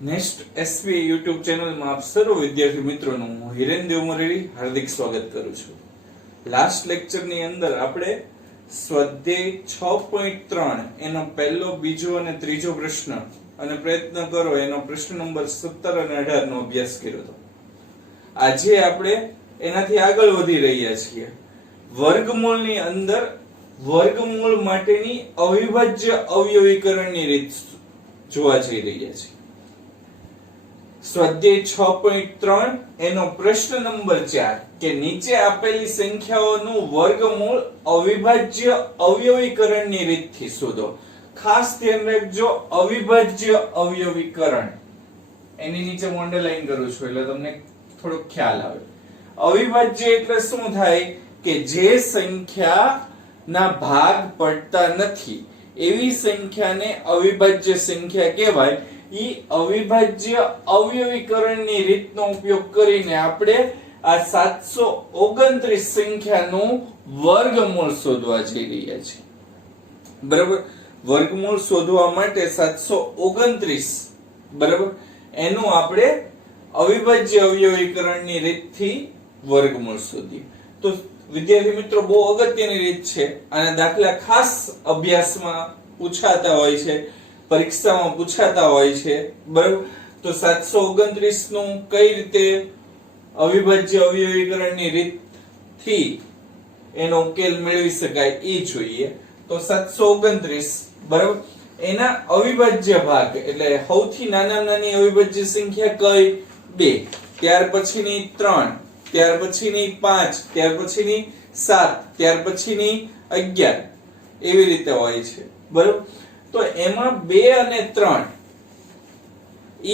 Next SP YouTube ચેનલમાં આપ સર્વ વિદ્યાર્થી મિત્રોનું હું હિરેન દેવમરેડી હાર્દિક સ્વાગત કરું છું. લાસ્ટ લેક્ચરની અંદર આપણે સ્વાધ્યાય 6.3 એનો પહેલો, બીજો અને ત્રીજો પ્રશ્ન અને પ્રયત્ન કરો એનો પ્રશ્ન નંબર 17 અને 18 નો અભ્યાસ કર્યો હતો. આજે આપણે એનાથી આગળ વધી રહ્યા છીએ. વર્ગમૂળની અંદર વર્ગમૂળ માટેની અવિભાજ્ય અવયવીકરણની રીત જોવા જઈ રહ્યા છીએ. સ્વાધ્યાય 6.3 એનો પ્રશ્ન નંબર 4 કે નીચે આપેલી સંખ્યાઓનું વર્ગમૂળ અવિભાજ્ય અવયવીકરણની રીતથી શોધો. ખાસ ધ્યાન રાખજો, અવિભાજ્ય અવયવીકરણ એની નીચે હું અંડરલાઈન કરું છું એટલે તમને થોડો ખ્યાલ આવે. અવિભાજ્ય એટલે શું થાય કે જે સંખ્યાના ભાગ પડતા નથી એવી સંખ્યાને અવિભાજ્ય સંખ્યા કહેવાય. ઈ અવિભાજ્ય અવયવીકરણની રીતનો ઉપયોગ કરીને આપણે આ 729 સંખ્યાનું વર્ગમૂળ શોધવા જઈ રહ્યા છીએ. બરાબર, વર્ગમૂળ શોધવા માટે 729 બરાબર એનું આપણે અવિભાજ્ય અવયવીકરણની રીતથી વર્ગમૂળ શોધીએ. તો વિદ્યાર્થી મિત્રો, બહુ અગત્યની રીત છે અને દાખલા ખાસ અભ્યાસમાં પૂછાતા હોય છે, પરીક્ષામાં પૂછાતા હોય છે. બરાબર, તો 729 નું કઈ રીતે અવિભાજ્ય અવયવીકરણની રીતથી એનો ઉકેલ મેળવી શકાય એ જોઈએ. તો 729 બરાબર, એના અવિભાજ્ય ભાગ એટલે સૌથી નાનામાં નાની અવિભાજ્ય સંખ્યા કઈ? 2, ત્યાર પછીની 3, ત્યાર પછીની 5, ત્યાર પછીની 7, ત્યાર પછીની 11 એવી રીતે હોય છે. બરાબર, તો એમાં 2 અને 3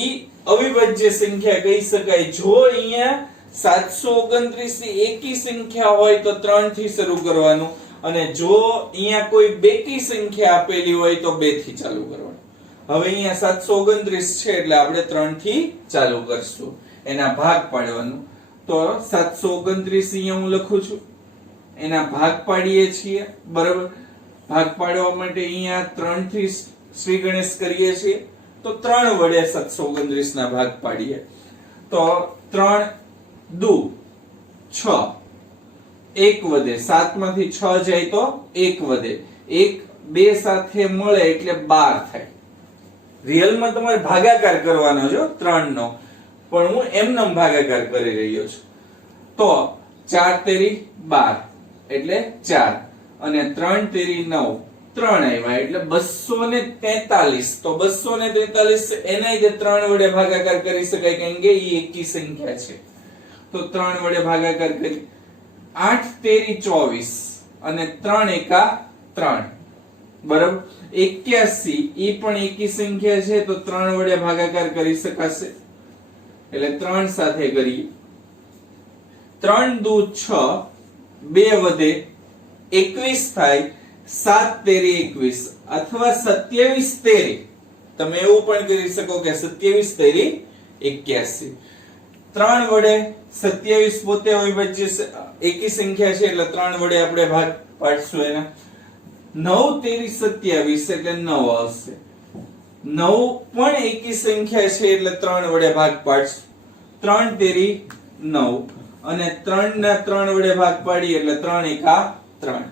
ઈ અવિભાજ્ય સંખ્યા કહી શકાય. જો અહીંયા 729 એકી સંખ્યા હોય તો 3 થી શરૂ કરવાનું, અને જો અહીંયા કોઈ બેકી સંખ્યા આપેલી હોય તો 2 થી ચાલુ કરવાનું. હવે અહીંયા 729 છે એટલે આપણે 3 થી ચાલુ કરશું, એના ભાગ પાડવાનું. તો 729 અહીંયા હું લખું છું, એના ભાગ પાડીએ છીએ. બરાબર, ભાગ પાડવા માટે અહીંયા 3 થી શ્રી ગણેશ કરીએ છીએ. તો 3 વડે 729 ના ભાગ પાડીએ તો 3 દુ 6, 1 વધે, 7 માંથી 6 જાય તો 1 વધે, 1 2 સાથે મળે એટલે 12 થાય. રિયલમાં તમારે ભાગાકાર કરવાનો છે 3 નો, પણ હું એમનેમ ભાગાકાર કરી રહ્યો છું. તો 4 તેરી 12 એટલે 4 અને 3 તેરી 9, 3 આવ્યા એટલે 243. તો 243 એનાય જે 3 વડે ભાગાકાર કરી શકાય કેમ કે ઈ એકી સંખ્યા છે. તો 3 વડે ભાગાકાર કરી 8 તેરી 24 અને 3 એકા 3 બરાબર 81. ઈ પણ એકી સંખ્યા છે તો 3 વડે ભાગાકાર કરી શકાશે એટલે 3 સાથે કરીએ. 3 દુ 6, 2 વધે 21 થાય, 7 તેરી 21 અથવા 27 તેરી. તમે એવું પણ કરી શકો કે 27 તેરી 81. 3 વડે 27 પોતે અવિભાજ્ય એકી સંખ્યા છે એટલે 3 વડે આપણે ભાગ પાડશું એના. 9 તેરી 27 એટલે 9 આવશે. 9 પણ એકી સંખ્યા છે એટલે 3 વડે ભાગ પાડશું. 3 તેરી 9 અને 3 ના 3 વડે ભાગ પાડી એટલે 3 એકા 3.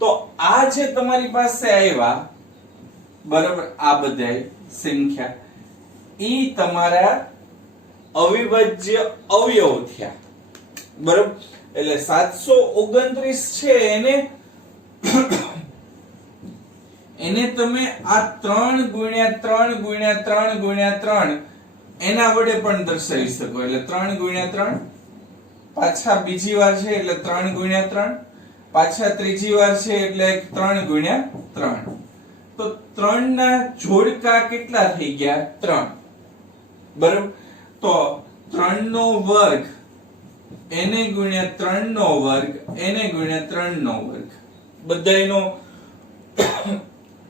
તો આ જે તમારી પાસે આવ્યા બરાબર, આ બધા સંખ્યા ઈ તમારા અવિભાજ્ય અવયવ થયા. બરાબર, એટલે 729 છે એને તમે આ 3 ગુણ્યા 3 ગુણ્યા 3 ગુણ્યા 3 એના વડે પણ દર્શાવી શકો. એટલે 3 ગુણ્યા 3, પાછા બીજી વાર છે એટલે 3 ગુણ્યા 3, પાછા ત્રીજી વાર છે એટલે 3 ગુણ્યા 3. તો 3 ના જોડકા કેટલા થઈ ગયા? 3. બરાબર, તો 3 નો વર્ગ એને ગુણ્યા 3 નો વર્ગ એને ગુણ્યા 3 નો વર્ગ, બધાયનો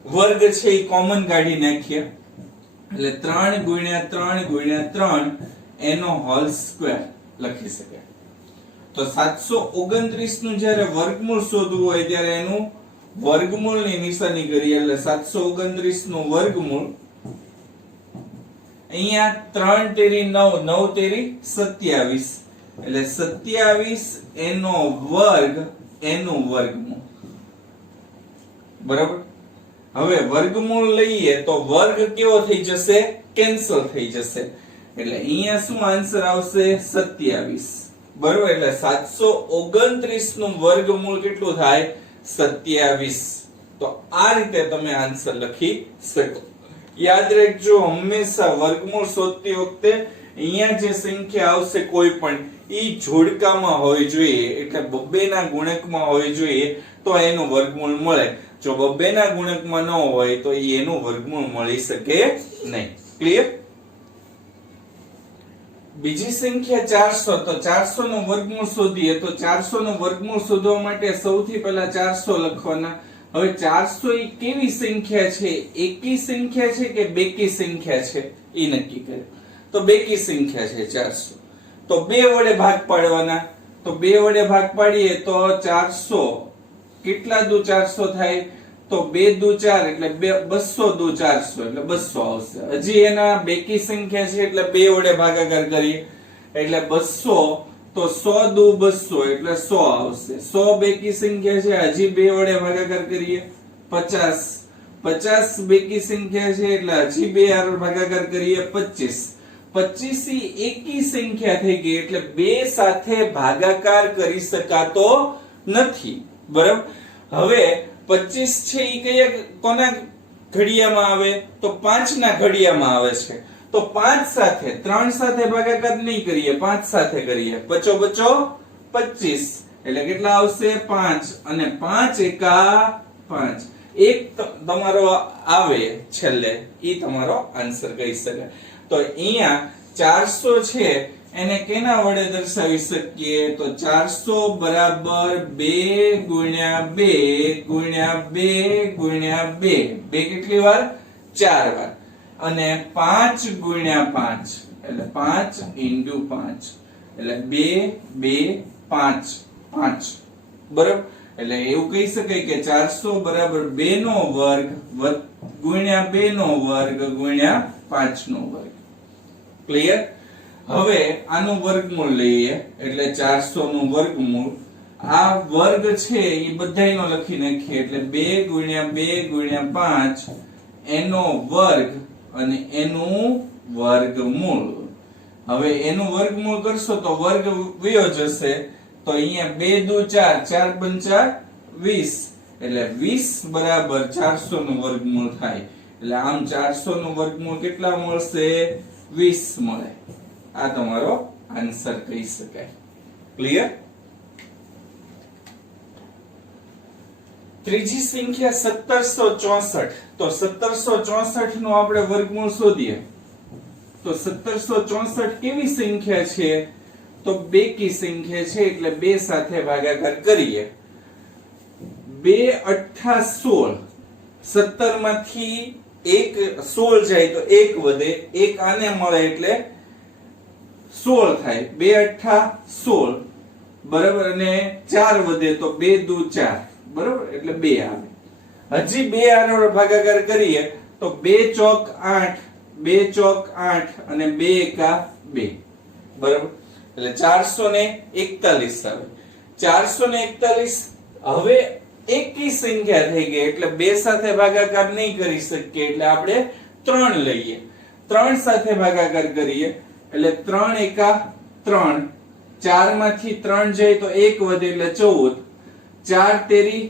વર્ગ છે એ કોમન કાઢી નાખીએ એટલે 3 ગુણ્યા 3 ગુણ્યા 3 એનો હોલ સ્ક્વેર લખી શકાય. તો 729 નું જ્યારે વર્ગમૂળ શોધવું હોય ત્યારે એનું વર્ગમૂળની નિશાની કરીએ એટલે 729 નું વર્ગમૂળ અહીંયા 3 તેરી 9, 9 તેરી 27, એટલે 27 એનો વર્ગ એનું વર્ગમૂળ. બરાબર. હવે વર્ગમૂળ લઈએ તો વર્ગ કેવો થઈ જશે? કેન્સલ થઈ જશે. એટલે અહીંયા શું આન્સર આવશે? 27. બરાબર. એટલે 729 નું વર્ગમૂળ કેટલું થાય? 27. તો આ રીતે તમે આન્સર લખી શકો. યાદ રાખજો, હંમેશા વર્ગમૂળ શોધતી વખતે અહીંયા જે સંખ્યા આવશે કોઈ પણ ઈ જોડકામાં હોવી જોઈએ, એટલે બબ્બેના ગુણકમાં હોવી જોઈએ તો એનું વર્ગમૂળ મળે. જો બબ્બેના ગુણકમાં ન હોય તો એનું વર્ગમૂળ મળી શકે નહીં. ક્લિયર? બીજી સંખ્યા 400. તો 400 નું વર્ગમૂળ શોધીએ તો 400 નું વર્ગમૂળ શોધવા માટે સૌથી પહેલા 400 લખવાના. હવે 400 એ કેવી સંખ્યા છે? એકી સંખ્યા છે કે બેકી સંખ્યા છે એ નક્કી કરે. તો બેકી સંખ્યા છે 400. તો 2 વડે ભાગ પાડવાના. તો 2 વડે ભાગ પાડીએ તો 400 કેટલા દુ 400 થાય? તો 2 દુ 4 એટલે 200 દુ 400 એટલે 200 આવશે. હજી એના બેકી સંખ્યા છે એટલે 2 વડે ભાગાકાર કરીએ એટલે 200, તો 100 દુ 200 એટલે 100 આવશે. 100 બેકી સંખ્યા છે, હજી 2 વડે ભાગાકાર કરીએ 50. 50 બેકી સંખ્યા છે એટલે હજી 2 વડે ભાગાકાર કરીએ 25. 25 એ એકી સંખ્યા થઈ ગઈ એટલે 2 સાથે ભાગાકાર કરી શકાતો નથી. બરાબર. હવે 25 છે એ કયા કોના ઘડિયામાં આવે? તો 5 ના ઘડિયામાં આવે છે. તો 5 સાથે 3 સાથે ભાગાકાર નહીં કરીએ, 5 સાથે કરીએ. બચો 25 એટલે કેટલા આવશે? 5 અને 5 એકા 5. એક તમારો આવે છેલ્લે, ઈ તમારો આન્સર કહી શકાય. તો અહીંયા 400 છે એને કેના વડે દર્શાવી શકીએ? તો 400 બરાબર 2 ગુણ્યા 2 ગુણ્યા 2 ગુણ્યા 2. 2 કેટલી વાર? 4 વાર. અને 5 ગુણ્યા 5 એટલે 5 ઇન્ટુ 5 એટલે 2 2 5 5. બરાબર. એટલે એવું કહી શકાય કે 400 બરાબર 2 નો વર્ગ ગુણ્યા 2 નો વર્ગ ગુણ્યા 5 નો વર્ગ. ક્લિયર? હવે આનું વર્ગમૂળ લઈએ એટલે 400 નું વર્ગમૂળ. આ વર્ગ છે એ બધાયનો લખી નાખીએ એટલે 2 ગુણ્યા 2 ગુણ્યા 5 એનો વર્ગ અને એનું વર્ગમૂળ. હવે એનું વર્ગમૂળ કરશો તો વર્ગ વયો જશે. તો અહીંયા 2 દુ 4, 4 પંચા 20 એટલે 20 બરાબર 400 નું વર્ગમૂળ થાય. એટલે આમ 400 નું વર્ગમૂળ કેટલા મળશે? 20 મળે. આ તમારો આન્સર કહી શકાય. ક્લિયર? ત્રીજી સંખ્યા 1764. તો 1764 નું આપણે વર્ગમૂળ શોધીએ. તો 1764 કેવી સંખ્યા છે? તો બેકી સંખ્યા છે એટલે 2 સાથે ભાગાકાર કરીએ. 2 8 16. 17 માંથી 1 16 જાય તો 1 વધે, 1 આને મળે એટલે 16 થાય. 2 8 16 બરાબર. અને 4 વધે તો 2 દુ 4 બરાબર એટલે 2 આવે. હજી 2 આનો ભાગાકાર કરીએ તો 2 ચોક 8, 2 ચોક 8 અને 2 એકા 2 બરાબર. એટલે 441 આવે. 441 હવે એકી સંખ્યા થઈ ગઈ એટલે 2 સાથે ભાગાકાર નહીં કરી શકીએ એટલે આપણે 3 લઈએ. 3 સાથે ભાગાકાર કરીએ એટલે 3 એકા 3. 4 માંથી 3 જાય તો 1 વધે એટલે 14. 4 તેરી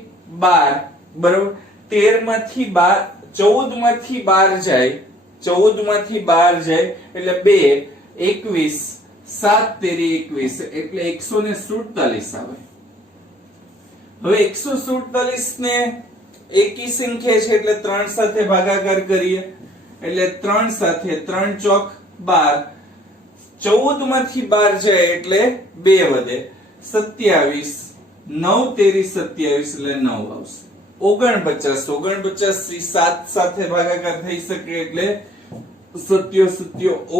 12 બરાબર. 13 માંથી 12, 14 માંથી 12 જાય, 14 માંથી 12 જાય એટલે 2 21. 7 તેરી 21 એટલે 147 આવે. હવે 147 ને એકી સંખ્યા છે એટલે 3 સાથે ભાગાકાર કરીએ એટલે 3 સાથે 3 ચોક 12. 14 માંથી 12 જાય એટલે 2 વધે 27. 9 તેરી 27 એટલે 9 આવશે. 49. 49 થી 7 સાથે ભાગાકાર થઈ શકે એટલે 7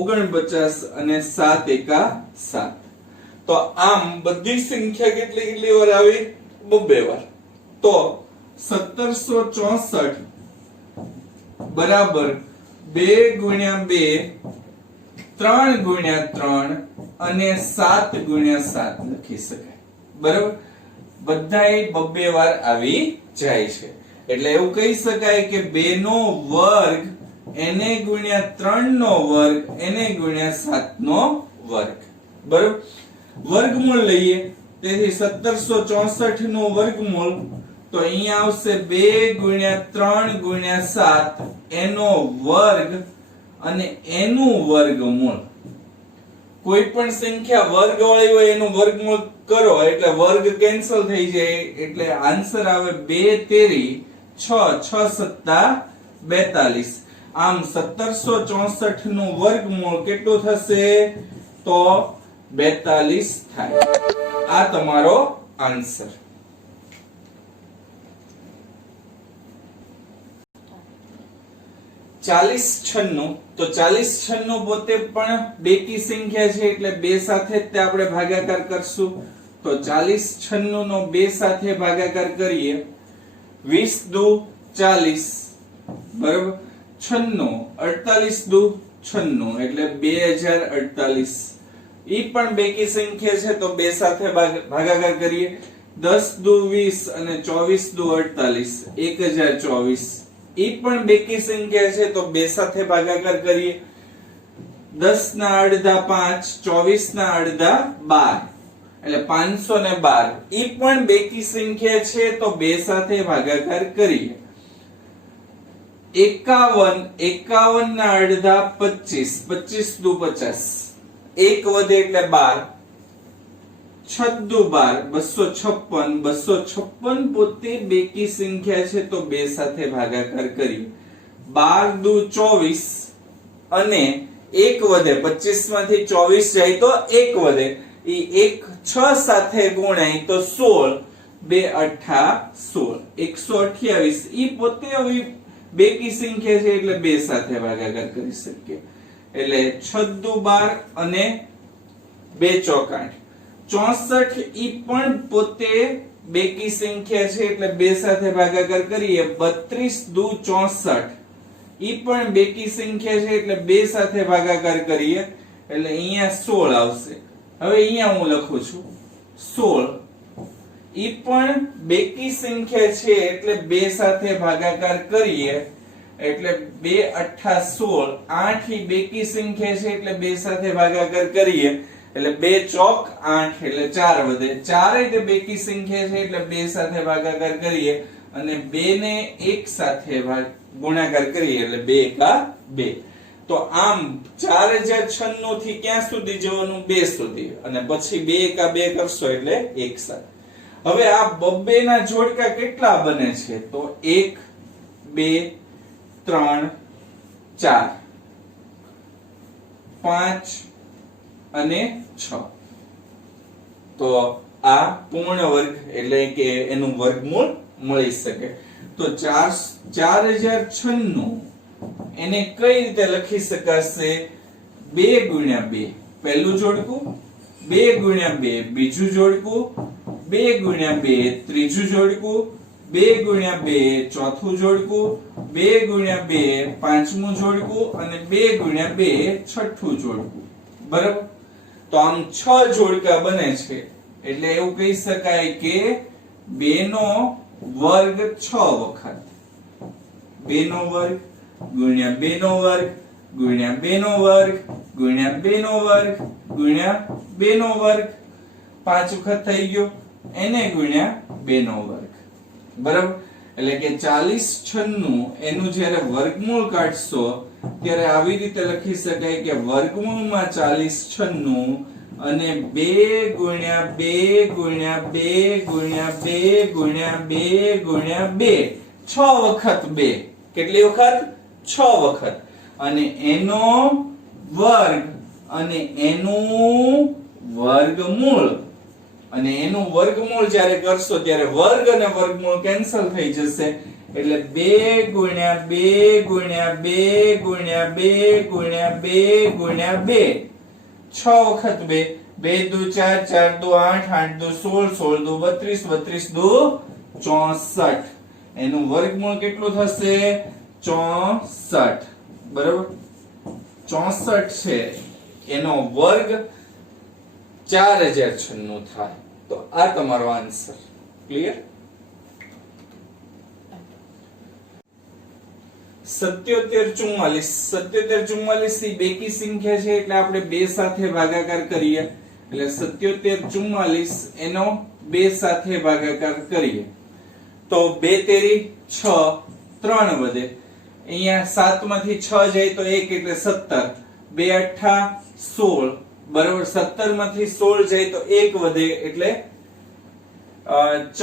49 અને 7 એકા 7. તો આમ બધી સંખ્યા કેટલી વાર આવી? 2 વાર. તો 1764 બરાબર 2 ગુણ્યા 2 3 ગુણ્યા 3 અને 7 ગુણ્યા 7 લખી શકાય. બરાબર, બધાય બબ્બે વાર આવી જાય છે. એટલે એવું કહી શકાય કે 2 નો વર્ગ એને ગુણ્યા 3 નો વર્ગ એને ગુણ્યા 7 નો વર્ગ. બરાબર, વર્ગમૂળ લઈએ. તેથી 1764 નું વર્ગમૂળ તો અહીંયા આવશે 2 ગુણ્યા 3 ગુણ્યા 7 એનો વર્ગ અને એનું વર્ગમૂળ. કોઈ પણ સંખ્યા વર્ગ વાળી હોય એનું વર્ગમૂળ કરો એટલે વર્ગ કેન્સલ થઈ જાય, એટલે આન્સર આવે 2 તેરી 6 6 સત્તા 42. આમ 1764 નું વર્ગમૂળ કેટલું થશે? તો 42 થાય. આ તમારો આન્સર. ચાલીસ છન્નું. તો 40 96 પોતે પણ બેકી સંખ્યા છે એટલે બે સાથે જ તે આપણે ભાગાકાર કરશું. તો 40 96 નો બે સાથે ભાગાકાર કરીએ. 20 દુ 40 બરાબર, 96 48 દુ 96 એટલે 2048. ઈ પણ બેકી સંખ્યા છે તો બે સાથે ભાગાકાર કરીએ. 10 દુ 20 અને 24 દુ 48 1024. ઈ પણ બેકી સંખ્યા છે તો બે સાથે ભાગાકાર કરીએ. 10 ના અડધા 5, 24 ના અડધા 12 એટલે 512. ઈ પણ બેકી સંખ્યા છે તો બે સાથે ભાગાકાર કરીએ. 51 ના અડધા 25, 25 દુ 50 એક વધે એટલે 12. 6 દુ 12 256 પોતે બેકી સંખ્યા છે તો બે સાથે ભાગાકાર કરીએ. 12 દુ 24 અને એક વધે, 25 માંથી 24 જાય તો એક વધે, ઈ એક 6 સાથે ગુણાય તો 16 2 8 16 128. ઈ પોતે આવી બેકી સંખ્યા છે એટલે બે સાથે ભાગાકાર કરી શકીએ. એટલે 6 દુ 12 અને 2 ચોક 8. 64 ઈ પણ પોતે બેકી સંખ્યા છે એટલે બે સાથે ભાગાકાર કરીએ. 32 દુ 64 ઈ પણ બેકી સંખ્યા છે એટલે બે સાથે ભાગાકાર કરીએ એટલે અહીંયા 16 આવશે. હવે અહીંયા હું લખું છું 16. ઈ પણ બેકી સંખ્યા છે એટલે બે સાથે ભાગાકાર કરીએ એટલે 2 8 16. 8 ઈ બેકી સંખ્યા છે એટલે બે સાથે ભાગાકાર કરીએ એટલે 2 ચોક 8 એટલે 4 વધે. 4 એ બેકી સંખ્યા છે એટલે બે સાથે ભાગાકાર કરીએ અને 2 ને એક સાથે ગુણાકાર કરીએ એટલે 2 એકા 2. તો આમ 4096 થી ક્યાં સુધી જવાનું? 2 સુધી, અને પછી 2 એકા 2 કરશો એટલે 1 સાથે. હવે આ બબ્બે ના જોડકા કેટલા બને છે? તો 1 2 3 4 5 અને 6. તો આ પૂર્ણ વર્ગ એટલે કે એનું વર્ગમૂળ મળી શકે. તો 4096 એને કઈ રીતે લખી શકાશે? 2 ગુણ્યા 2 પહેલું જોડકું, 2 ગુણ્યા 2 બીજું જોડકું, 2 ગુણ્યા 2 ત્રીજું જોડકું, 2 ગુણ્યા 2 ચોથું જોડકું, 2 ગુણ્યા 2 પાંચમું જોડકું અને 2 ગુણ્યા 2 છઠ્ઠું જોડકું. બરાબર, તો આમ 6 જોડકા બને છે એટલે એવું કહી શકાય કે 2 નો વર્ગ 6 વખત. 2 નો વર્ગ ગુણ્યા 2 નો વર્ગ ગુણ્યા 2 નો વર્ગ ગુણ્યા 2 નો વર્ગ ગુણ્યા 2 નો વર્ગ 5 વખત થઈ ગયો, એને ગુણ્યા 2 નો વર્ગ. બરાબર, એટલે કે 4096 એનું જ્યારે વર્ગમૂળ કાઢશો ત્યારે આવી રીતે લખી શકાય કે વર્ગમૂળમાં 4096 અને 2 ગુણ્યા 2 ગુણ્યા 2 ગુણ્યા 2 ગુણ્યા 2 ગુણ્યા 2 6 વખત 2. કેટલી વખત? 6 વખત. અને એનો વર્ગ અને એનું વર્ગમૂળ. અને એનું વર્ગમૂળ જ્યારે કરશો ત્યારે વર્ગ અને વર્ગમૂળ કેન્સલ થઈ જશે એટલે 2 ગુણ્યા 2 ગુણ્યા 2 ગુણ્યા 2 ગુણ્યા 2 ગુણ્યા 2 6 વખત 2. 2 દુ 4 4 દુ 8 8 દુ 16 16 દુ 32 32 દુ 64. એનું વર્ગમૂળ કેટલું થશે? 64. બરાબર, 64 છે એનો વર્ગ 4096 થાય. તો આ તમારો આન્સર. ક્લિયર? 7744 7744 એ બેકી સંખ્યા છે એટલે આપણે 2 સાથે ભાગાકાર કરીએ. એટલે 7744 એનો 2 સાથે ભાગાકાર કરીએ તો 2 તેરી 6 3 વધે. અહીંયા 7 માંથી 6 જાય તો 1 એટલે 17. 2 8 16 બરાબર. 17 માંથી 16 જાય તો 1 વધે એટલે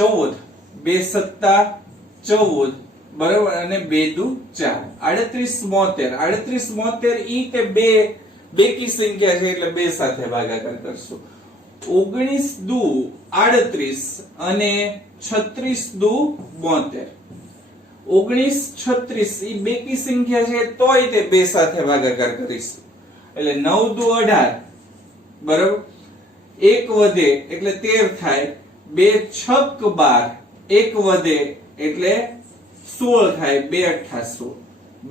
14. 2 સત્તા 14 બરાબર અને 2 દુ 4. 38 72 ઈ તે બે બેકી સંખ્યા છે એટલે 2 સાથે ભાગાકાર કરશું. 19 દુ 38 અને 36 દુ 72. 19 36 ઈ બેકી સંખ્યા છે તોય તે 2 સાથે ભાગાકાર કરીશું. એટલે 9 દુ 18 બરાબર. 1 વધે એટલે 13 થાય. 2 છક 12 1 વધે એટલે 16 થાય. 2 8 16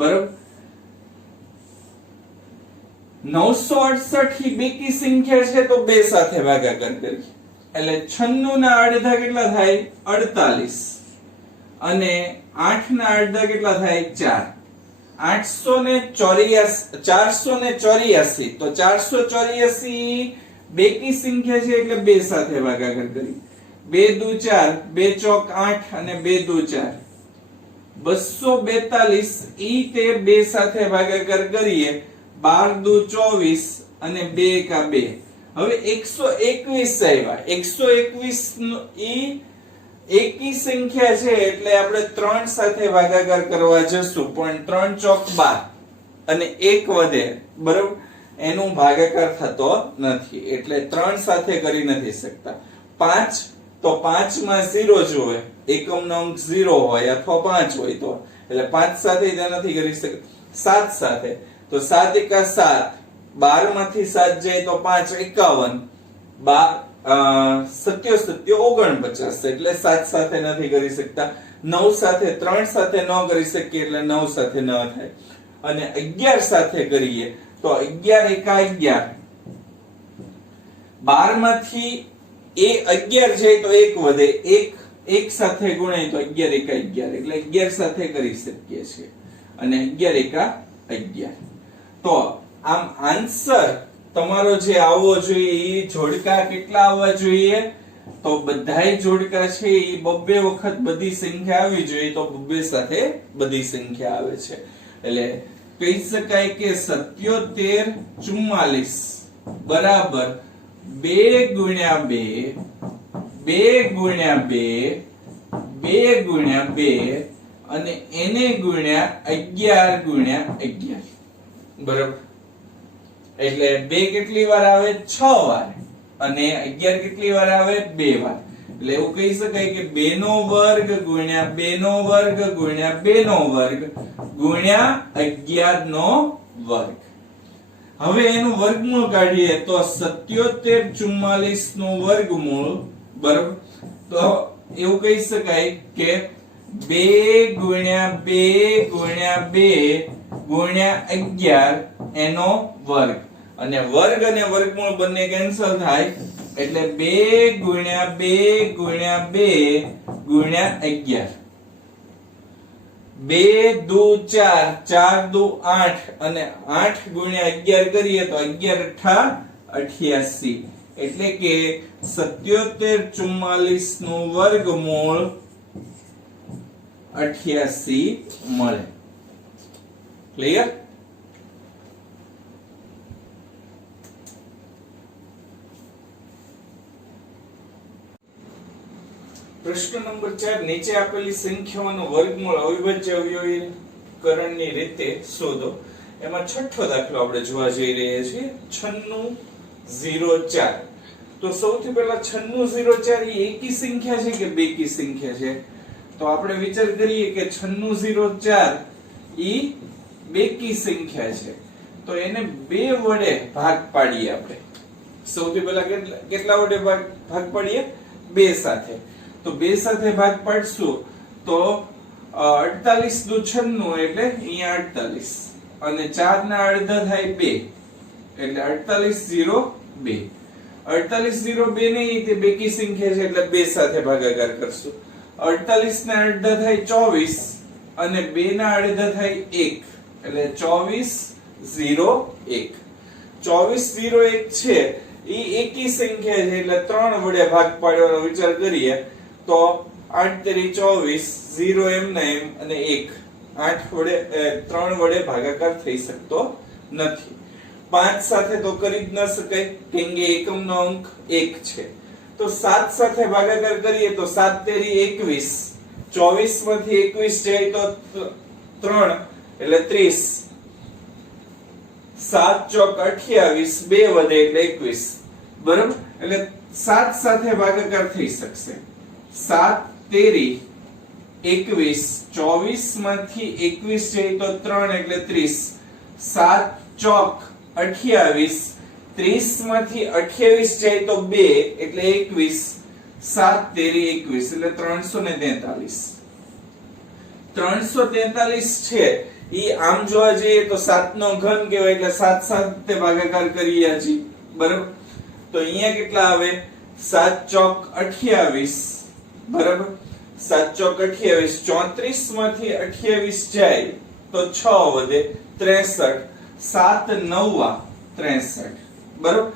બરાબર. 968 ઈ બેકી સંખ્યા છે તો 2 સાથે ભાગાકાર કરીએ. એટલે 96 ના અડધા કેટલા થાય? 48 અને 8 ના અડધા કેટલા થાય? 4. 484 તો 484 બેકી સંખ્યા છે એટલે 2 સાથે ભાગાકાર કરીએ. 2 દુ 4 2 ચોક 8 અને 2 દુ 4. 242 ઈ તે 2 સાથે ભાગાકાર કરીએ. 12 દુ 24 અને 2 એકા 2. હવે 121 આવ્યા. 121 ઈ એકી સંખ્યા છે એટલે આપણે 3 સાથે ભાગાકાર કરવા જશું પણ 3 ચોક 12 અને 1 વધે બરાબર. એનું ભાગાકાર થતો નથી એટલે 3 સાથે કરી નથી શકતા. 5 તો 5 માં 0 જોવે. એકમનો અંક 0 હોય અથવા 5 હોય તો એટલે 5 સાથે નથી કરી શકતા. 7 સાથે તો 7 એકા 7. 12 માંથી 7 જાય તો 5 51. 77 49 એટલે 7 સાથે નથી કરી શકતા. 9 સાથે 3 સાથે ન કરી શકીએ એટલે 9 સાથે ન થાય. અને 11 સાથે કરીએ તો 11 એકા 11. 12 માંથી 11 જાય તો 1 વધે. 1 સાથે ગુણાય તો 11 એકા 11 એટલે 11 સાથે કરી શકીએ છીએ. અને 11 એકા 11. તો આમ આન્સર તમારો જે આવવો જોઈએ એ જોડકા કેટલા આવવા જોઈએ? તો બધાય જોડકા છે એ 2 વખત બધી સંખ્યા આવી જોઈએ તો 2 સાથે બધી સંખ્યા આવે છે. એટલે કહી શકાય કે 77 44 બરાબર 2 ગુણ્યા 2 2 ગુણ્યા 2 2 ગુણ્યા 2 અને એને ગુણ્યા 11 ગુણ્યા 11 બરાબર. એટલે 2 કેટલી વાર આવે? 6 વાર. અને 11 કેટલી વાર આવે? 2 વાર. એટલે એવું કહી શકાય કે 2 નો વર્ગ ગુણ્યા 2 નો વર્ગ ગુણ્યા 2 નો વર્ગ ગુણ્યા 11 નો વર્ગ. હવે એનું વર્ગમૂળ કાઢીએ તો 77 44 નું વર્ગમૂળ બરાબર. તો એવું કહી શકાય કે 2 ગુણ્યા 2 ગુણ્યા 2 ગુણ્યા 11 એનો વર્ગ. અને વર્ગ અને વર્ગમૂળ બંને કેન્સલ થાય એટલે 2 ગુણ્યા 2 ગુણ્યા 2 ગુણ્યા 11. 2 દુ 4 4 દુ 8 અને 8 ગુણ્યા 11 કરીએ તો 11 અઠા 88 એટલે કે 77 44 નું વર્ગમૂળ 88 મળે. ક્લિયર? પ્રશ્ન નંબર 4 નીચે આપેલી સંખ્યાઓનો વર્ગમૂળ અવિભાજ્ય અવયવીકરણની રીતે શોધો. એમાં છઠ્ઠો દાખલો આપણે જોવા જઈ રહ્યા છીએ 9604. તો સૌથી પહેલા 9604 એ એકી સંખ્યા છે કે બેકી સંખ્યા છે? તો આપણે વિચાર કરીએ કે 9604 ઈ બેકી સંખ્યા છે તો એને 2 વડે ભાગ પાડીએ આપણે. સૌથી પહેલા કેટલા વડે ભાગ પાડીએ? 2 સાથે. તો 2 સાથે ભાગ પાડશું તો 48 દુ 96 એટલે અહીંયા 48 અને 4 ના અડધા થાય 2 એટલે 4802 4802 નહીં, તે બેકી સંખ્યા છે એટલે 2 સાથે ભાગાકાર કરશું. 48 ના અડધા થાય 24 અને 2 ના અડધા થાય 1 એટલે 2401. 2401 છે એ એકી સંખ્યા છે એટલે 3 વડે ભાગ પાડવાનો વિચાર કરીએ તો 8 તેરી 24, 0 એમ ને એમ અને 1 8 વડે 3 વડે ભાગાકાર થઈ શકતો નથી. 5 સાથે તો કરી જ ન શકાય કેમ કે એકમનો અંક 1 છે. તો 7 સાથે ભાગાકાર કરીએ તો 7 તેરી 21, 24 માંથી 21 જાય તો 3 એટલે 30, 7 ચોક 28, 2 વધે એટલે 21, બરાબર. એટલે 7 સાથે ભાગાકાર થઈ શકશે. 7 તેરી 21, 24 માંથી 21 જાય તો 3 એટલે 30, 7 ચોક 28, 30 માંથી 28 જાય તો 2 એટલે 21, 7 તેરી 21 એટલે 343. 343 છે ઈ આમ જોવા જઈએ તો 7 નો ઘન કહેવાય એટલે 7 સાથે ભાગાકાર કરીએ છીએ, બરાબર. તો અહીંયા કેટલા આવે? 7 ચોક 28, બરાબર. 7 ચોક 28, 34 માંથી 28 જાય તો 6 વધે 63, 7 9 63, બરાબર.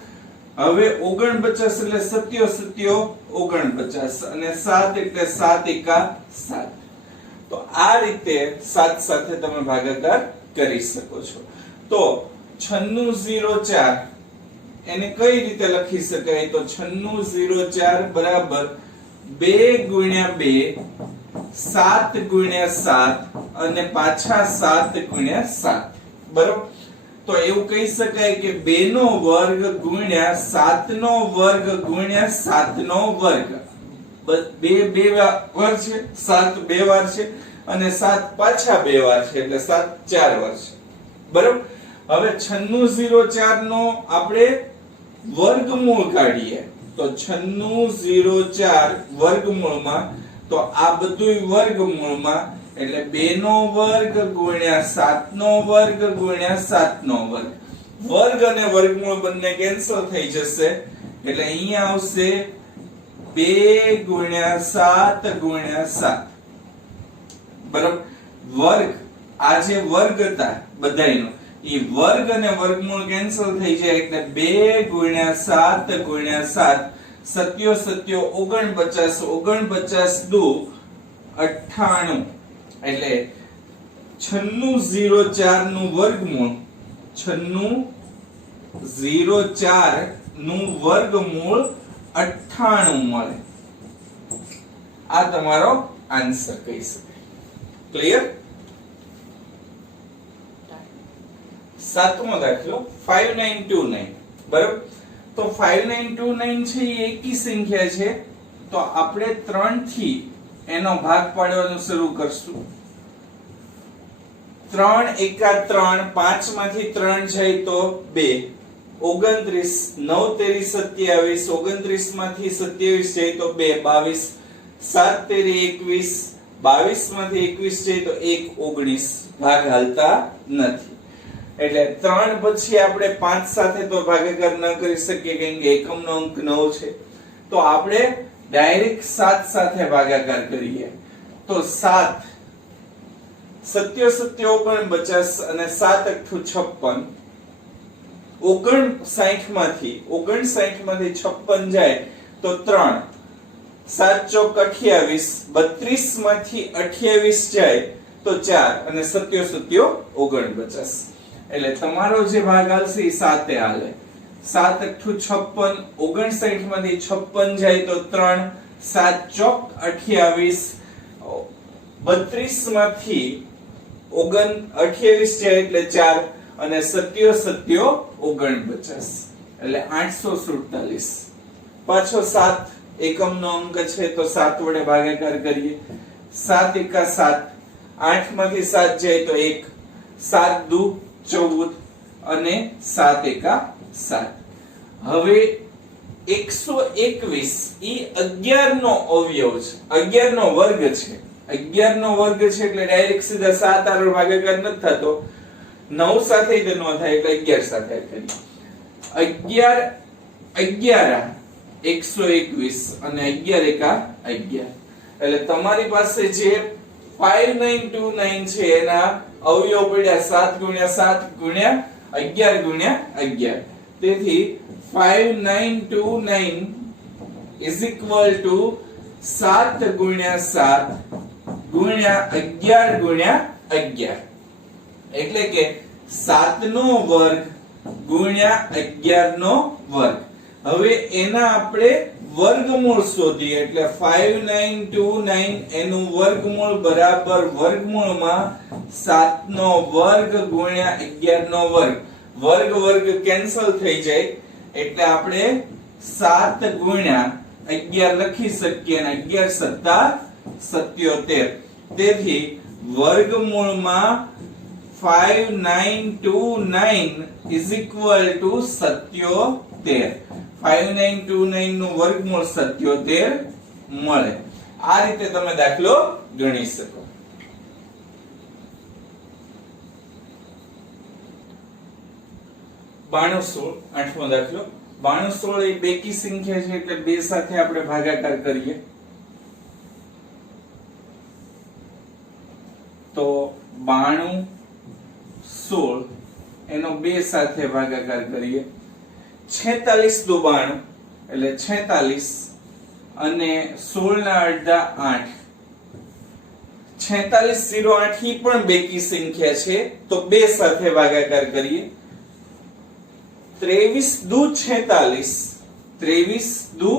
હવે 49 એટલે 77 49 અને 7 એટલે 7 એકા 7. તો આ રીતે 7 સાથે તમે ભાગાકાર કરી શકો છો. તો 9604 એને કઈ રીતે લખી શકાય? તો 9604 બરાબર 2 ગુણ્યા 2, 7 ગુણ્યા 7 અને પાછા 7 ગુણ્યા 7, બરાબર. તો એવું કહી શકાય કે 2 નો વર્ગ ગુણ્યા 7 નો વર્ગ ગુણ્યા 7 નો વર્ગ. 2 વાર છે, 7 2 વાર છે અને 7 પાછા 2 વાર છે એટલે 7 4 વાર છે, બરાબર. હવે 9604 નો આપણે વર્ગમૂળ કાઢીએ તો 9604 વર્ગમૂળમાં તો આ બધુંય વર્ગમૂળમાં એટલે 2 નો વર્ગ ગુણ્યા 7 નો વર્ગ ગુણ્યા 7 નો વર્ગ. વર્ગ અને વર્ગમૂળ બંને કેન્સલ થઈ જશે એટલે અહીંયા આવશે 2 ગુણ્યા 7 ગુણ્યા 7, બરાબર. વર્ગ આ જે વર્ગ હતા બધાયનો ઈ વર્ગ અને વર્ગમૂળ કેન્સલ થઈ જાય એટલે 2 ગુણ્યા 7 ગુણ્યા 7, 7 7 49, 49 દુ 98 એટલે 9604 નું વર્ગમૂળ 9604 નું વર્ગમૂળ 98 મળે. આ તમારો આન્સર કહી શકાય. ક્લિયર? સાતમો દાખલો 5929, બરાબર. તો 5929 છે એ એકી સંખ્યા છે તો આપણે 3 થી એનો ભાગ પાડવાનું શરૂ કરશું. 3 એકા 3, 5 માંથી 3 જાય તો 2, 29, 9 તેરી 27, 29 માંથી 27 જાય તો 2, 22, 7 તેરી 21, 22 માંથી 21 જાય તો 1, 19. ભાગ હાલતા નથી એટલે 3 પછી આપણે 5 સાથે તો ભાગાકાર ન કરી શકીએ કેમ કે એકમનો અંક 9 છે. તો આપણે ડાયરેક્ટ 7 સાથે ભાગાકાર કરીએ તો 7 7 7 49 અને 7 8 56. 59 માંથી 56 જાય તો 3, 7 ચોક 28, 32 માંથી 28 જાય તો 4 અને 7 7 49 એટલે તમારો જે ભાગ આવશે એ 7 હાલે. 7 8 56, 59 માંથી 56 જાય તો 3, 7 ચોક 28, 32 માંથી 28 જાય એટલે 4 અને 7 7 49 એટલે 847. પાછો 7 એકમનો અંક છે તો 7 વડે ભાગાકાર કરીએ. 7 એકા 7, 8 માંથી 7 જાય તો 1, 7 દુ 14 અને 7 એકા 7. હવે 121 ઈ 11 નો અવયવ છે, 11 નો વર્ગ છે. 11 નો વર્ગ છે એટલે ડાયરેક્ટ સીધા 7 આરો ભાગાકાર નથી થતો, 9 સાથે જ ન થાય એટલે 11 સાથે કરીએ. 11 11 121 અને 11 એકા 11. એટલે તમારી પાસે જે 5929 છે એના અવયવ પડ્યા 7 * 7 * 11 * 11. તેથી 5929 is equal to 7 * 7 * 11 * 11. એટલે કે 7 નો વર્ગ ગુણ્યા 11 નો વર્ગ. હવે એના આપણે વર્ગમૂળ શોધીએ એટલે 5929 એનું વર્ગમૂળ બરાબર વર્ગમૂળમાં 7 નો વર્ગ ગુણ્યા 11 નો વર્ગ. વર્ગ વર્ગ કેન્સલ થઈ જાય એટલે આપણે 7 ગુણ્યા 11 લખી શકીએ અને 11 * 77. તેથી વર્ગમૂળમાં 5929 is equal to 77. 5929 નું વર્ગમૂળ 77 મળે. આ રીતે તમે દાખલો ગણી શકો. 92 આઠમો દાખલો. 92 એ બેકી સંખ્યા છે એટલે બે સાથે આપણે ભાગાકાર કરીએ તો 92 16 એનો બે સાથે ભાગાકાર કરીએ 46 દુ 92 એટલે 46 અને 16 ના અડધા 8. 46 0 8 ઈ પણ બેકી સંખ્યા છે તો બે સાથે ભાગાકાર કરીએ 23 દુ 46 23 દુ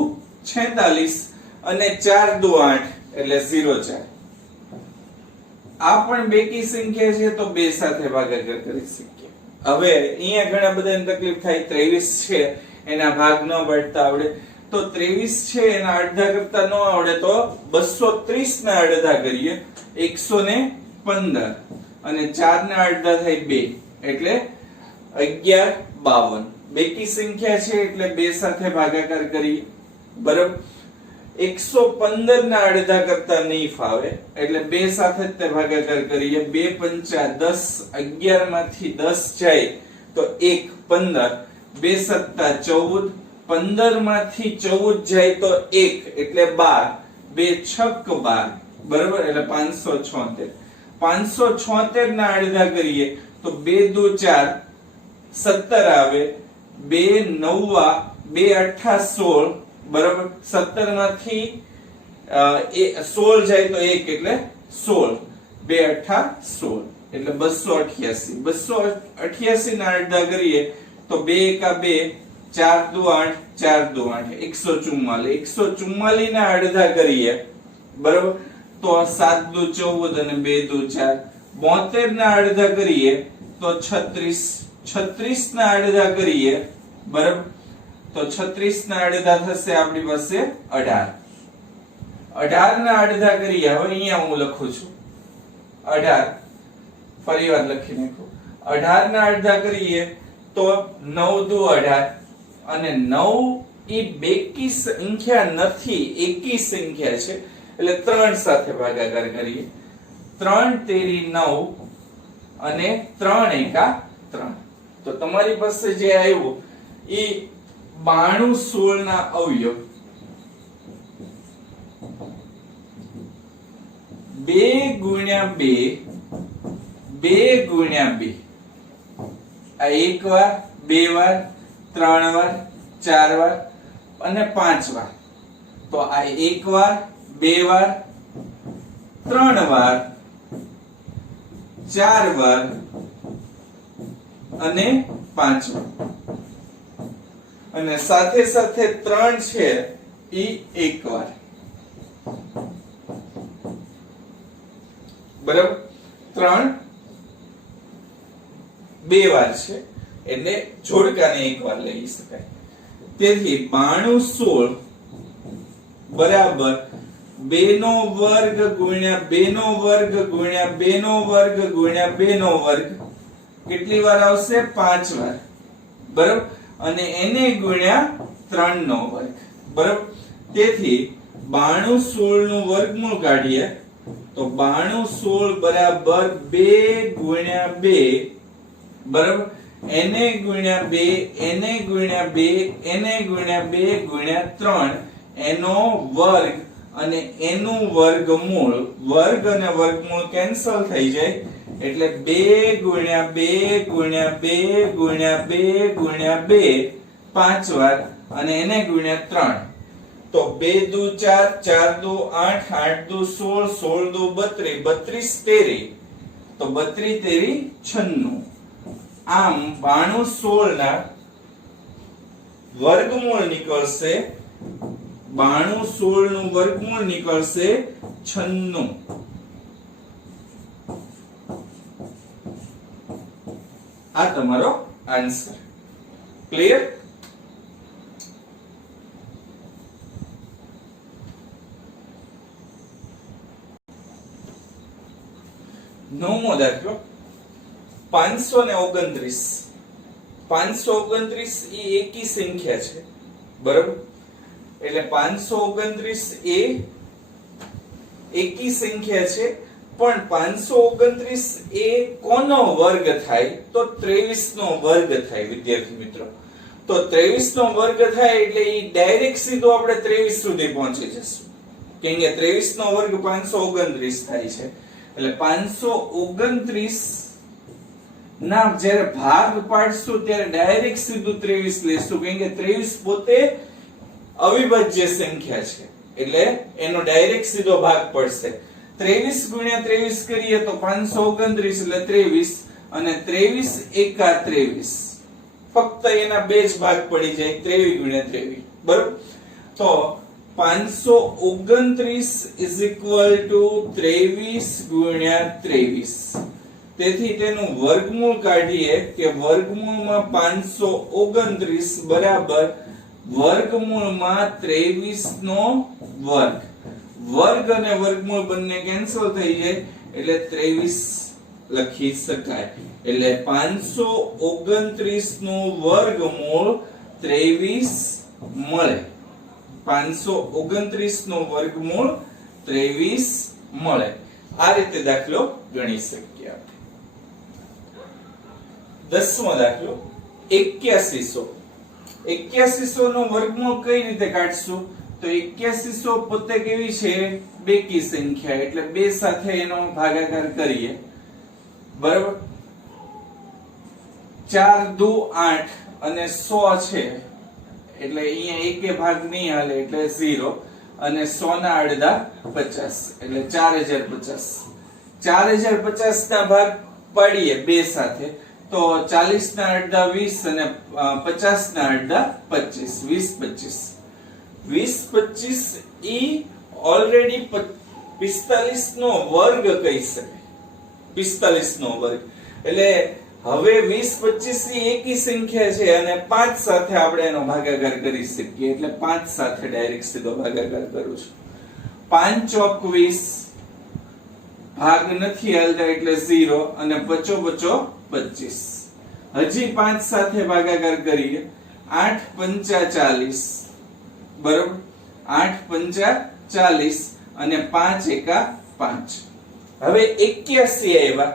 46 અને 4 દુ 8 એટલે 0 4. આ પણ બેકી સંખ્યા છે તો બે સાથે ભાગાકાર કરી શકીએ. હવે અહીંયા ઘણા બધાને તકલીફ થાય 23 છે એના ભાગ ન પાડતા આવડે તો 23 છે એના અડધા કરતા ન આવડે તો 230 ના અડધા કરીએ 115 અને 4 ના અડધા થાય 2 એટલે 11 52. બેકી સંખ્યા છે એટલે બે સાથે ભાગાકાર કરીએ બરાબર. 115 ના અડધા કરતા નહીં ફાવે એટલે બે સાથે જ તે ભાગાકાર કરીએ 2 5 10 11 માંથી 10 જાય તો 1 15 2 7 14 15 માંથી 14 જાય તો 1 એટલે 12 2 6 12 બરાબર એટલે 576. 576 ના અડધા કરીએ તો 2 દુ 4 17 આવે 2 9 2 8 16 બરાબર. 17 માંથી 16 જાય તો 1 એટલે 16 2 8 16 એટલે 288. 288 ના અડધા કરીએ તો 2 એકા 2 4 દુ 8 4 દુ 8 144. 144 ના અડધા કરીએ બરાબર તો 7 દુ 14 અને 2 દુ 4. 72 ના અડધા કરીએ તો 36. 36 ના અડધા કરીએ બરાબર તો 36 ના અડધા થશે આપણી પાસે 18. 18 ના અડધા કરીએ હવે અહીંયા હું લખું છું 18 ફરીવાર લખી નાખું 18 ના અડધા કરીએ તો 9 દુ 18 અને 9 ઈ બેકી સંખ્યા નથી એકી સંખ્યા છે એટલે 3 સાથે ભાગાકાર કરીએ 3 તેરી 9 અને 3 એકા 3. તો તમારી પાસે જે આવ્યું ઈ 92 16 ના અવયવ 2 ગુણ્યા 2 2 ગુણ્યા 2 આ એક વાર બે વાર ત્રણ વાર ચાર વાર અને પાંચ વાર. તો આ એક વાર બે વાર ત્રણ વાર ચાર વાર અને પાંચ વાર અને સાથે સાથે 3 છે ઈ એક વાર બરાબર. 3 બે વાર છે એટલે જોડકાને એક વાર લઈ શકાય. તેથી 92 16 બરાબર 2 નો વર્ગ ગુણ્યા 2 નો વર્ગ ગુણ્યા 2 નો વર્ગ ગુણ્યા 2 નો વર્ગ કેટલી વાર આવશે 5 વાર બરાબર અને એને ગુણ્યા 3 નો વર્ગ બરાબર. તેથી 92 16 નું વર્ગમૂળ કાઢીએ તો 92 16 બરાબર 2 ગુણ્યા 2 બરાબર Na ગુણ્યા 2 Na ગુણ્યા 2 Na ગુણ્યા 2 ગુણ્યા 3 એનો વર્ગ અને એનું વર્ગમૂળ, વર્ગ અને વર્ગમૂળ કેન્સલ થઈ જાય એટલે 2 ગુણ્યા 2 ગુણ્યા 2 ગુણ્યા 2 ગુણ્યા 2 5 વાર અને એને ગુણ્યા 3 તો 2 દુ 4 4 દુ 8 8 દુ 16 16 દુ 32 32 તેરી તો 32 તેરી 96 આમ 92 16 ના વર્ગમૂળ નીકળશે 92 16 નું વર્ગમૂળ નીકળશે 96 આ તમારો આન્સર ક્લિયર નવમો દાખલો 529 529 એ એકી સંખ્યા છે બરાબર એટલે 529 એ એકી સંખ્યા છે પણ 529 એ કોનો વર્ગ થાય તો 23 નો વર્ગ થાય વિદ્યાર્થી મિત્રો તો 23 નો વર્ગ થાય એટલે એ ડાયરેક્ટ સીધો આપણે 23 સુધી પહોંચી જશું કેમ કે 23 નો વર્ગ 529 થાય છે એટલે 529 ના જ્યારે ભાગ પાડશું ત્યારે ડાયરેક્ટ સીધું 23 લેશું કેમ કે 23 પોતે અવિભાજ્ય સંખ્યા છે એટલે એનો ડાયરેક્ટ સીધો ભાગ પડશે 23 ગુણ્યા 23 કરીએ તો 529 એટલે 23 અને 23 એકા 23 ફક્ત એના બે જ ભાગ પડી જાય 23 ગુણ્યા 23 બરાબર તો 529 is equal to 23 ગુણ્યા 23 તેથી તેનું વર્ગમૂળ કાઢીએ કે વર્ગમૂળમાં 529 બરાબર વર્ગમૂળમાં 23 નો વર્ગ વર્ગ અને વર્ગમૂળ બંને કેન્સલ થઈ જાય એટલે 23 લખી શકાય એટલે 529 નું વર્ગમૂળ 23 મળે 529 નું વર્ગમૂળ 23 મળે આ રીતે દાખલો ગણી શકીએ આપણે 10મો દાખલો 8100 નું વર્ગમૂળ કઈ રીતે કાઢશું તો 8100 પોતે કેવી છે બેકી સંખ્યા એટલે બે સાથે એનો ભાગાકાર કરીએ બરાબર 4 દુ 8 અને 100 છે એટલે અહીંયા એકે ભાગ નહીં હાલે એટલે 0 અને 100 ના અડધા 50 એટલે 4050 4050 ના ભાગ પાડીએ બે સાથે તો 40 ના અડધા 20 અને 50 ના અડધા 25 20 25 ઈ ઓલરેડી 45 નો વર્ગ કહી શકાય 45 નો વર્ગ એટલે હવે 20 25 ની એકી સંખ્યા છે અને 5 સાથે આપણે એનો ભાગાકાર કરી શકીએ એટલે 5 સાથે ડાયરેક્ટ સીધો ભાગાકાર કરું છું 5 ચોક 20 ભાગ નથી હાલતા એટલે 0 અને 5 25 હજી 5 સાથે ભાગાકાર કરીએ 8 પંચા 40 બરાબર 8 પંચા 40 અને 5 એકા 5 હવે 81 આવ્યા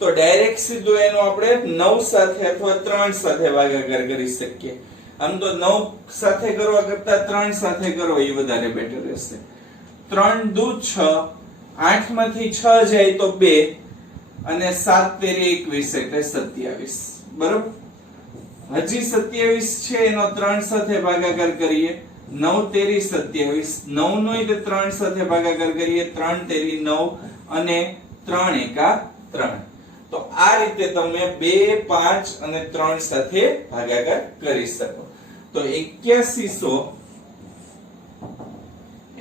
તો ડાયરેક્ટ સીધો એનો આપણે 9 સાથે અથવા 3 સાથે ભાગાકાર કરી શકીએ આમ તો 9 સાથે કરવા કરતા 3 સાથે કરો એ વધારે બેટર રહેશે 3 દુ 6 8 માંથી 6 જાય તો 2 અને 7 તેરી 21 એટલે 27 બરાબર હજી 27 છે એનો 3 સાથે ભાગાકાર કરીએ 9 તેરી 27 9 નો એટલે 3 સાથે ભાગાકાર કરીએ 3 તેરી 9 અને 3 એકા 3 તો આ રીતે તમે 2 5 અને 3 સાથે ભાગાકાર કરી શકો તો 8100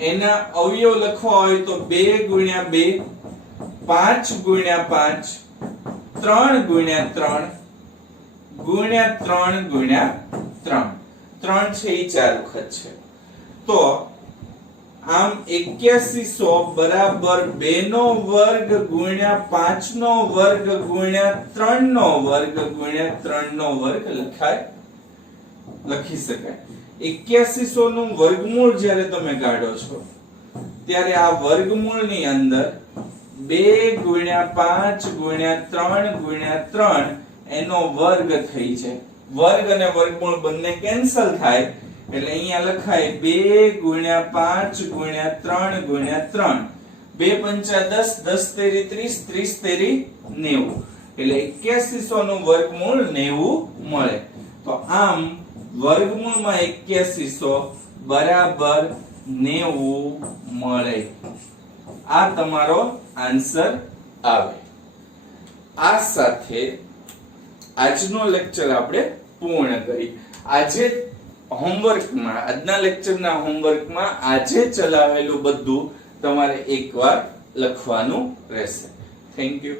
એના અવયવ લખવા હોય તો 2 ગુણ્યા 2 5 ગુણ્યા 5 3 ગુણ્યા 3 ગુણ્યા 3 ગુણ્યા 3 3 છે એ 4 વખત છે તો આમ 8100 બરાબર 2 નો વર્ગ ગુણ્યા 5 નો વર્ગ ગુણ્યા 3 નો વર્ગ ગુણ્યા 3 નો વર્ગ લખી શકાય 8100 નું વર્ગમૂળ જ્યારે તમે કાઢો છો ત્યારે આ વર્ગમૂળની અંદર 2 ગુણ્યા 5 ગુણ્યા 3 ગુણ્યા 3 એનો વર્ગ થઈ જાય. વર્ગ અને વર્ગમૂળ બંને કેન્સલ થાય એટલે અહીંયા લખાય 2 × 5 × 3 × 3. 2 પંચા 10, 10 તેરી 30, 30 તેરી 90. એટલે 8100 નું વર્ગમૂળ 90 મળે. તો આમ વર્ગમૂળમાં 8100 બરાબર 90 મળે. આ તમારો આન્સર આવે. આ સાથે આજનો લેક્ચર આપણે પૂર્ણ કરી. આજે હોમવર્કમાં, આજના લેક્ચરના હોમવર્કમાં આજે ચલાવેલું બધું તમારે એકવાર લખવાનું રહેશે. Thank you.